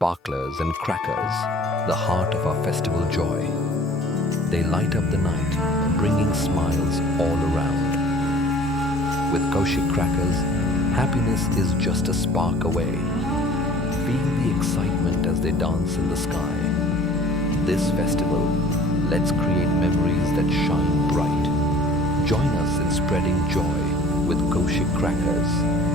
sparklers and crackers, the heart of our festival joy. They light up the night, bringing smiles all around. With Koushik crackers, happiness is just a spark away. Feel the excitement as they dance in the sky. This festival, let's create memories that shine bright. Join us in spreading joy with Koushik crackers.